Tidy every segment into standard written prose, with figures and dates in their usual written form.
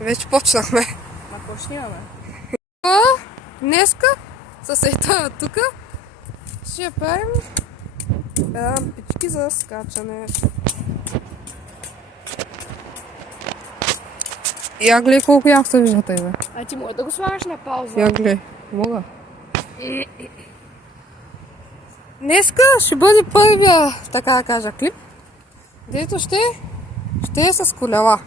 Вече почнахме. Почниваме. Днеска с ето тука ще правим рампички за скачане. Я гледай колко як се виждате, бе. А ти мога да го слагаш на пауза? Я гледай. Мога. Днеска ще бъде първия, така да кажа, клип, дето ще е с колела.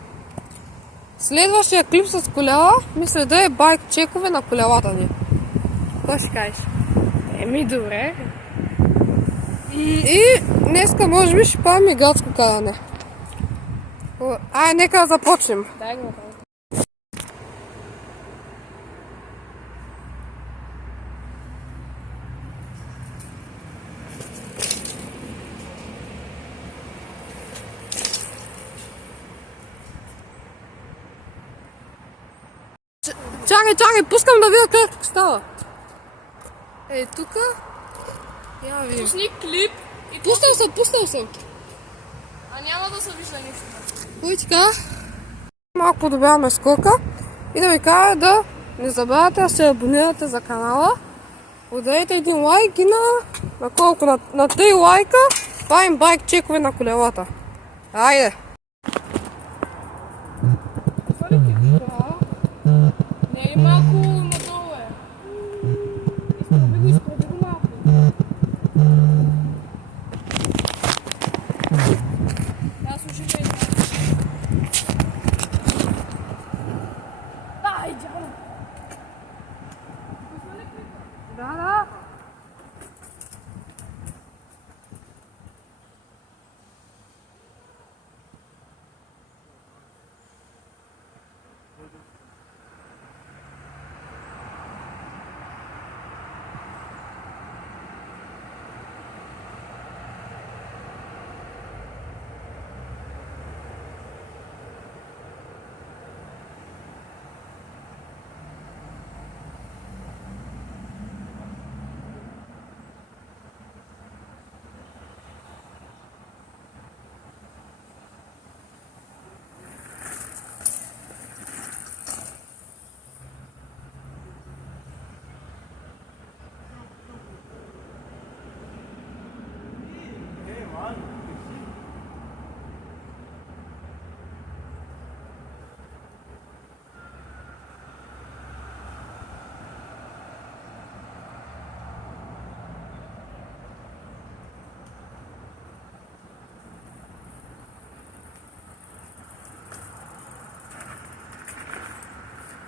Следващия клип с колела, мисля да е байк чекове на колелата ни. Какво ще кажеш? Еми, добре. И днеска може би ще правим и градско каране. Ай, нека да започнем. Дай го направим. Чакай, пускам да видя как става. Ей, тука. Я ви. Пусни клип и... Пуснал съм. А няма да се вижда нищо. Кой така? Малко подобряваме скока. И да ви кажа да не забравяйте да се абонирате за канала. Ударете един лайк и на колко? На 3 лайка правим байк чекове на колелата. Айде! Не, малко надолу е. Изправи го малко. Да, слушай, че Ай, идеално. Да.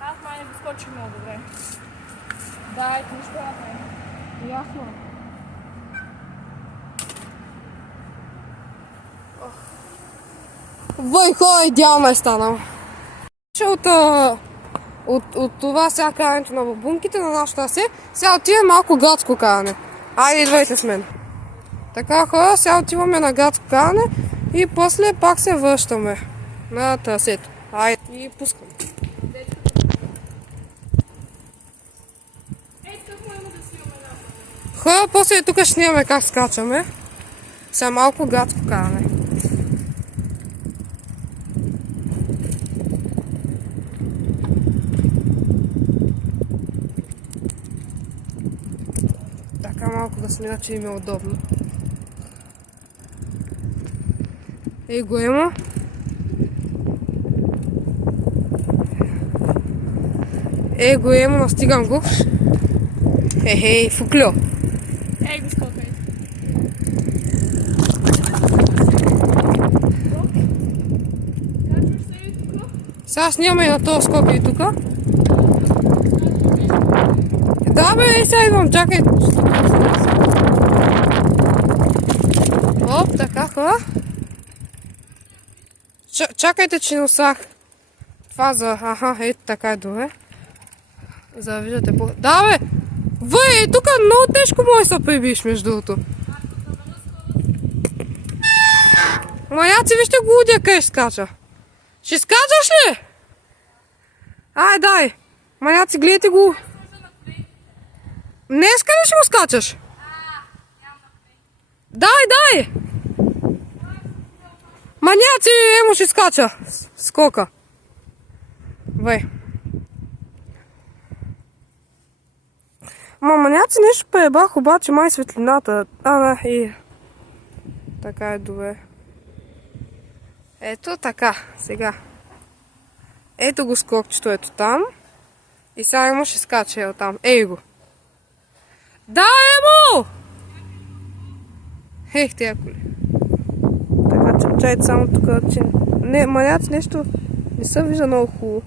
Аз май не го скочих много добре. Дайте, нищо да направим. Ясно. Вой, идеално е станал. От това сега карането на бабунките на нашото асе, сега отиваме малко градско каране. Айде, идвайте с мен. Така, хора, сега отиваме на градско каране и после пак се връщаме на трасето. Айде, и пускам. Хора, после тук ще снимаме как скачаме. Сега малко градско каране. Така малко да снимя, че им е удобно. Ей го има. Настигам го. Хей, фуклю. Ей, го скокай. Качваш се и тук? Сега снимаме и на този скок и тука. Да, бе, сега идвам, чакай. Оп, така, хора. Чакайте, че не усах. Това за... ето така е добре. За да виждате по... Да, бе! Въй, тук много тежко може да се прибиш, между другото. Маняци, вижте го удия къде ще скача. Ще скачаш ли? Ай, дай. Маняци, гледайте го. Днеска ли ще го скачаш? Дай! Маняци, емо ще скача. Скока. Вай. Мама, някакси нещо пребах, обаче май светлината. И... Така е добре. Ето така, сега. Ето го скокчето, ето там. И сега Емо ще скача ето там. Ей го. Да, Емо! Ех, тия коли. Така, чайте само тук, че... Не, маняци нещо не се вижда много хубаво.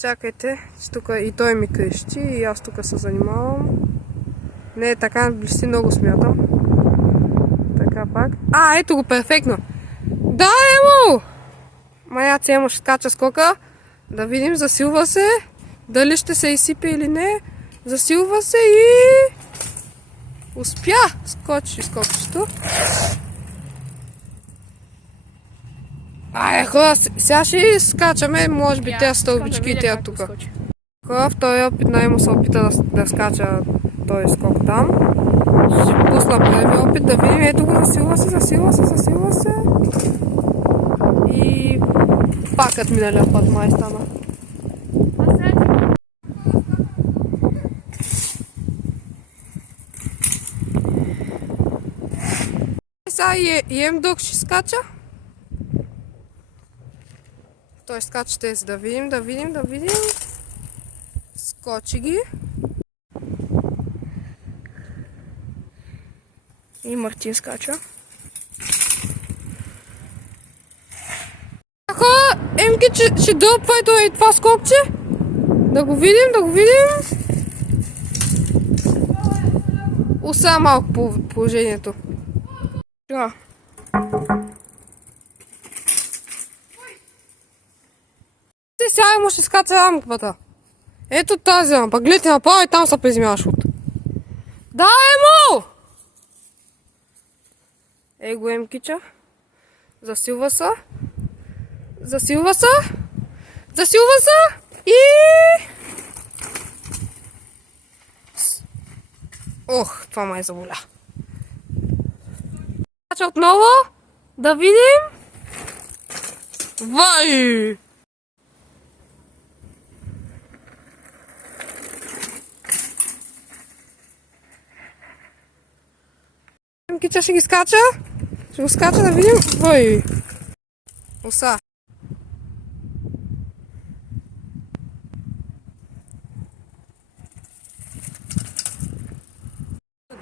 Чакайте, че тук и той ми крещи и аз тук се занимавам. Не, така блести много смятам. Така пак. Ето го, перфектно. Да, Емо! Маняци, Емо ще скача скока. Да видим, засилва се. Дали ще се изсипе или не. Засилва се и... Успя! Скочи скокчето. Хора, сега ще скачаме, може би тези стълбички и тези тук. Хора, втори опит на Емо се опита да скача този скок там. Ще пусна първи опит да видим. Ето го, засилва се. И пак от миналия път май стана. Сега и Емдок ще скача. Той скача тези, да видим. Скочи ги. И Мартин скача. Хора, Емки ще дърпва и това скокче. Да го видим. Уса малко по положението. Сега Емо ще скача рампата. Ето тази рампа. Гледайте направо и там се приземяваш от. Да, Емо! Ей го Емкича. Засилва се. И... Ох, това май заболя. Скача отново. Да видим. Вай! Емкича ще ги скача. Ще го скача да видим. Вай! Уса.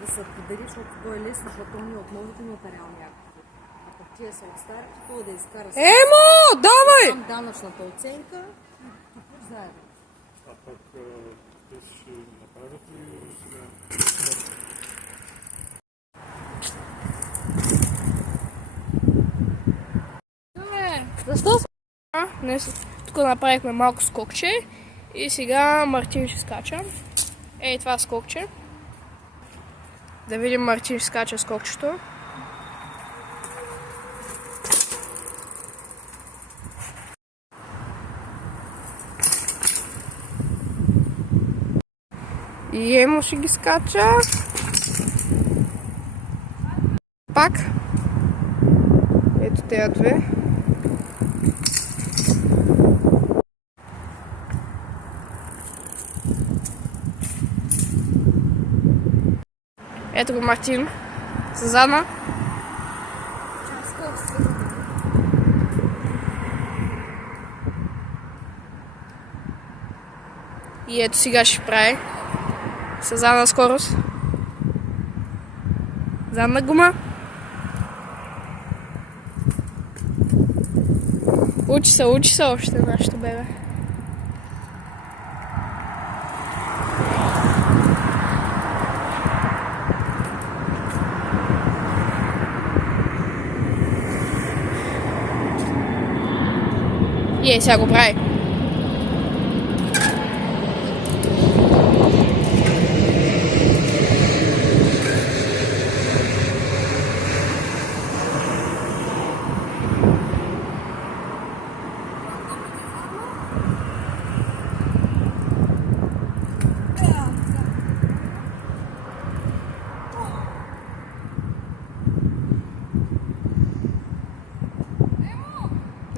Да се подари, защото той е лесно, защото ми от новите материални актове. А пък тия са от старите, той да изкара Емо, давай! данъчната оценка и тук заедно. А пък те ще направят ли сега? Защо? Тук направихме малко скокче и сега Мартин ще скача. Ей, това скокче. Да видим, Мартин ще скача скокчето. И Емо ще ги скача. Пак. Ето тези две. Ето го Мартин. Сузана. И ето сега ще прави. Сузана скорост. Задна гума. Учи се още нашето бебе. И сега го прави.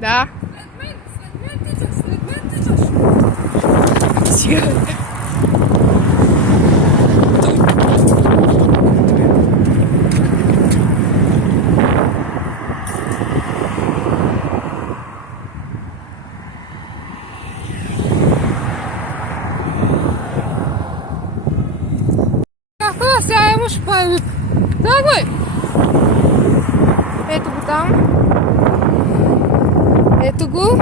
Да. След мен тичаш. Сега. Какво сега имаш пайлик? Тръгвай! Ето го там. Ето го.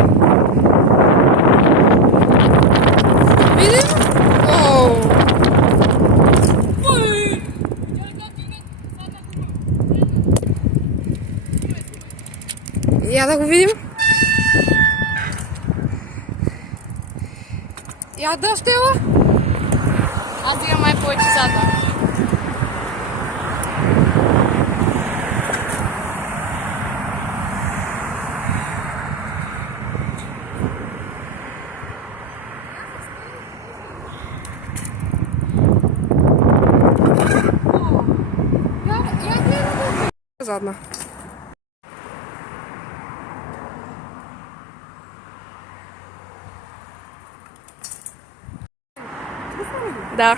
Видим? Оу! Я да го видим. Я да стела. Аз дигам май по часата. Задна. Да.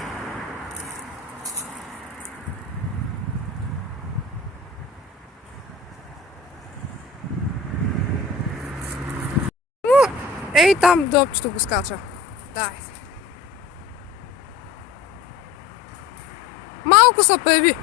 Ей, там допчето го скача. Дай. Малко се появи.